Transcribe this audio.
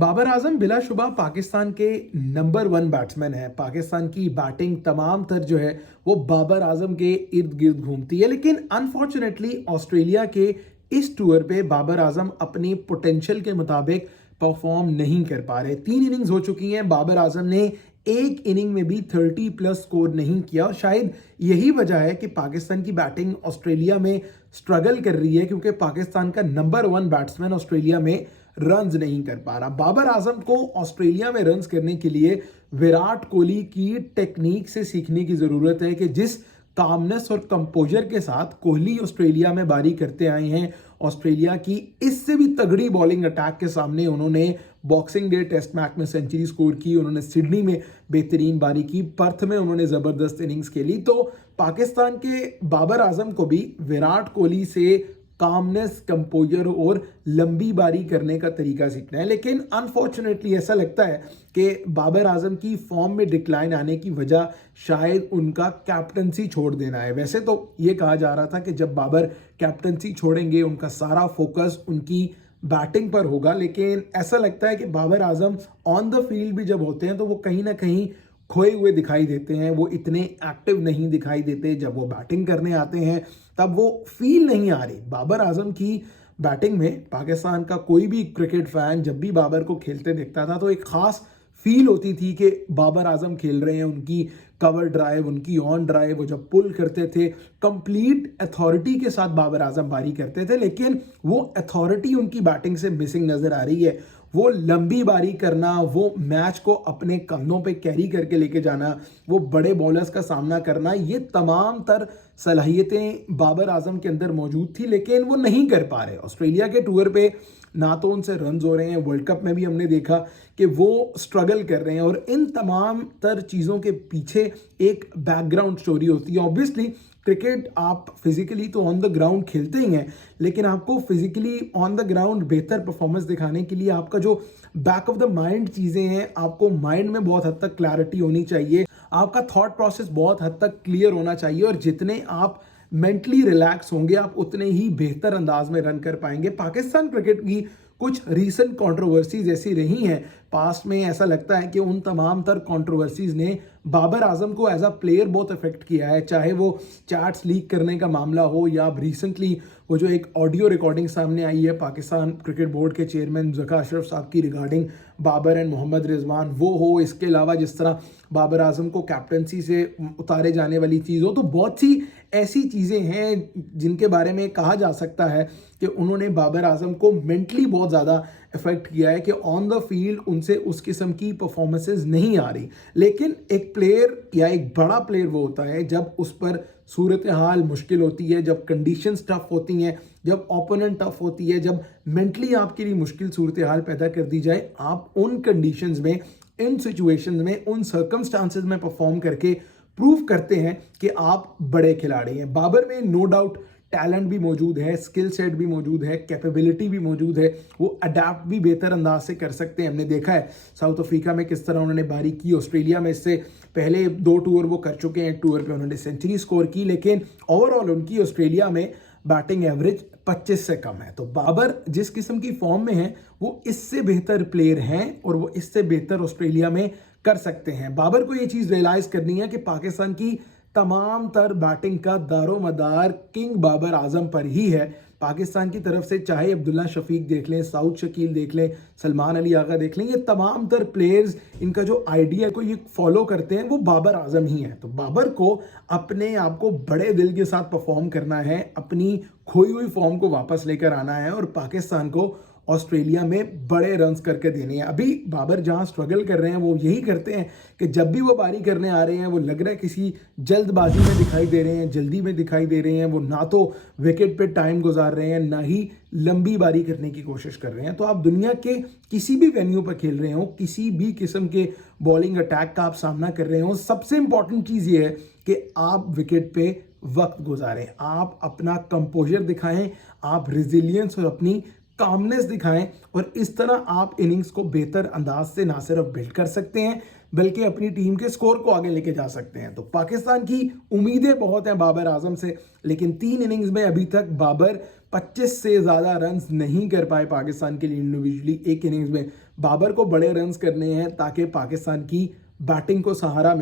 बाबर आजम बिलाशुबा पाकिस्तान के number 1 batsman है। पाकिस्तान की बैटिंग तमाम तर जो है वो बाबर आजम के इर्द गिर्द घूमती है, लेकिन अनफॉर्चुनेटली ऑस्ट्रेलिया के इस टूर पे बाबर आजम अपनी पोटेंशियल के मुताबिक परफॉर्म नहीं कर पा रहे। 3 इनिंग्स हो चुकी हैं, बाबर आजम ने एक इनिंग में भी 30 प्लस स्कोर नहीं किया और शायद यही वजह है कि पाकिस्तान की बैटिंग ऑस्ट्रेलिया में स्ट्रगल कर रही है, क्योंकि पाकिस्तान का नंबर 1 बैट्समैन ऑस्ट्रेलिया में रन्स नहीं कर पा रहा। बाबर आजम को ऑस्ट्रेलिया में रन्स करने के लिए विराट कोहली की टेक्निक से सीखने की जरूरत है कि जिस कामनेस और कंपोजर के साथ कोहली ऑस्ट्रेलिया में बारी करते आए हैं, ऑस्ट्रेलिया की इससे भी तगड़ी बॉलिंग अटैक के सामने उन्होंने बॉक्सिंग डे टेस्ट मैच में सेंचुरी स्कोर की, उन्होंने सिडनी में बेहतरीन बारी की, पर्थ में उन्होंने जबरदस्त इनिंग्स खेली। तो पाकिस्तान के बाबर आजम को भी विराट कोहली से कामनेस, कंपोजर और लंबी बारी करने का तरीका सीखना है। लेकिन अनफॉर्चुनेटली ऐसा लगता है कि बाबर आजम की फॉर्म में डिक्लाइन आने की वजह शायद उनका कैप्टनसी छोड़ देना है। वैसे तो ये कहा जा रहा था कि जब बाबर कैप्टनसी छोड़ेंगे उनका सारा फोकस उनकी बैटिंग पर होगा, लेकिन ऐसा लगता है कि Babar Azam on the field भी जब होते हैं तो वो कहीं ना कहीं खोए हुए दिखाई देते हैं, वो इतने एक्टिव नहीं दिखाई देते। जब वो बैटिंग करने आते हैं तब वो फील नहीं आ रही। बाबर आजम की बैटिंग में पाकिस्तान का कोई भी क्रिकेट फैन जब भी बाबर को खेलते देखता था तो एक खास फील होती थी कि बाबर आजम खेल रहे हैं। उनकी कवर ड्राइव, उनकी ऑन ड्राइव, वो जब पुल करते थे कंप्लीट अथॉरिटी के साथ बाबर आजम बारी करते थे, लेकिन वो अथॉरिटी उनकी बैटिंग से मिसिंग नजर आ रही है। वो लंबी बारी करना, वो मैच को अपने कंधों पे कैरी करके लेके जाना, वो बड़े बॉलर्स का सामना करना, ये तमाम तर सलाहियतें बाबर आजम के अंदर मौजूद थी, लेकिन वो नहीं कर पा रहे। ऑस्ट्रेलिया के टूर पे ना तो उनसे रन्स हो रहे हैं, वर्ल्ड कप में भी हमने देखा कि वो स्ट्रगल कर रहे हैं। और इन तमाम तर चीज़ों के पीछे एक बैकग्राउंड स्टोरी होती है। ऑब्वियसली क्रिकेट आप फिजिकली तो ऑन द ग्राउंड खेलते ही हैं, लेकिन आपको फिजिकली ऑन द ग्राउंड बेहतर परफॉर्मेंस दिखाने के लिए आपका जो बैक ऑफ द माइंड चीज़ें हैं, आपको माइंड में बहुत हद तक क्लैरिटी होनी चाहिए, आपका थॉट प्रोसेस बहुत हद तक क्लियर होना चाहिए। और जितने आप मेंटली रिलैक्स होंगे आप उतने ही बेहतर अंदाज में रन कर पाएंगे। पाकिस्तान क्रिकेट की कुछ रीसेंट कंट्रोवर्सीज ऐसी रही हैं पास्ट में, ऐसा लगता है कि उन तमाम तर कंट्रोवर्सीज ने बाबर आजम को एज अ प्लेयर बहुत अफेक्ट किया है। चाहे वो चैट्स लीक करने का मामला हो या अब रिसेंटली वो जो एक ऑडियो रिकॉर्डिंग सामने आई है पाकिस्तान क्रिकेट बोर्ड के चेयरमैन ज़का अशरफ साहब की रिगार्डिंग बाबर एंड मोहम्मद रिजवान, वो हो। इसके अलावा जिस तरह बाबर आजम को कैप्टनसी से उतारे जाने वाली चीज़ हो, तो बहुत सी ऐसी चीज़ें हैं जिनके बारे में कहा जा सकता है कि उन्होंने बाबर आजम को मेंटली बहुत ज़्यादा इफेक्ट किया है कि ऑन द फील्ड उनसे उस किस्म की परफॉर्मेंसेज नहीं आ रही। लेकिन एक प्लेयर या एक बड़ा प्लेयर वो होता है जब उस पर सूरत हाल मुश्किल होती है, जब कंडीशंस टफ होती हैं, जब ओपोनेंट टफ होती है, जब मेंटली आपके लिए मुश्किल सूरत हाल पैदा कर दी जाए, आप उन कंडीशंस में, इन सिचुएशंस में, उन सर्कमस्टांसेस में परफॉर्म करके प्रूव करते हैं कि आप बड़े खिलाड़ी हैं। बाबर में नो डाउट टैलेंट भी मौजूद है, स्किल सेट भी मौजूद है, कैपेबिलिटी भी मौजूद है, वो अडेप्ट भी बेहतर अंदाज से कर सकते हैं। हमने देखा है साउथ अफ्रीका में किस तरह उन्होंने बारी की, ऑस्ट्रेलिया में इससे पहले 2 टूर वो कर चुके हैं, टूर पे उन्होंने सेंचुरी स्कोर की, लेकिन ओवरऑल उनकी ऑस्ट्रेलिया में बैटिंग एवरेज 25 से कम है। तो बाबर जिस किस्म की फॉर्म में है वो इससे बेहतर प्लेयर हैं और वो इससे बेहतर ऑस्ट्रेलिया में कर सकते हैं। बाबर को ये चीज़ रियलाइज करनी है कि पाकिस्तान की तमाम तर बैटिंग का दारोमदार किंग बाबर आजम पर ही है। पाकिस्तान की तरफ से चाहे अब्दुल्ला शफीक देख लें, साउद शकील देख लें, सलमान अली आगा देख लें, ये तमाम तर प्लेयर्स इनका जो आइडिया को ये फॉलो करते हैं वो बाबर आजम ही है। तो बाबर को अपने आप को बड़े दिल के साथ परफॉर्म करना है, अपनी खोई हुई फॉर्म को वापस लेकर आना है और पाकिस्तान को ऑस्ट्रेलिया में बड़े रन्स करके देने हैं। अभी बाबर जहां स्ट्रगल कर रहे हैं वो यही करते हैं कि जब भी वो बारी करने आ रहे हैं वो लग रहा है किसी जल्दबाजी में दिखाई दे रहे हैं, जल्दी में दिखाई दे रहे हैं। वो ना तो विकेट पे टाइम गुजार रहे हैं, ना ही लंबी बारी करने की कोशिश कर रहे हैं। तो आप दुनिया के किसी भी वेन्यू पर खेल रहे हो, किसी भी किस्म के बॉलिंग अटैक का आप सामना कर रहे हो, सबसे इंपॉर्टेंट चीज़ ये है कि आप विकेट पे वक्त गुजारें, आप अपना कंपोजर दिखाएं, आप रिजिलियंस और अपनी कामनेस दिखाएं और इस तरह आप इनिंग्स को बेहतर अंदाज से ना सिर्फ बिल्ड कर सकते हैं बल्कि अपनी टीम के स्कोर को आगे लेके जा सकते हैं। तो पाकिस्तान की उम्मीदें बहुत हैं बाबर आजम से, लेकिन 3 इनिंग्स में अभी तक बाबर 25 से ज़्यादा रन्स नहीं कर पाए पाकिस्तान के लिए इंडिविजुअली एक इनिंग्स में। बाबर को बड़े रन्स करने हैं ताकि पाकिस्तान की बैटिंग को सहारा मिले।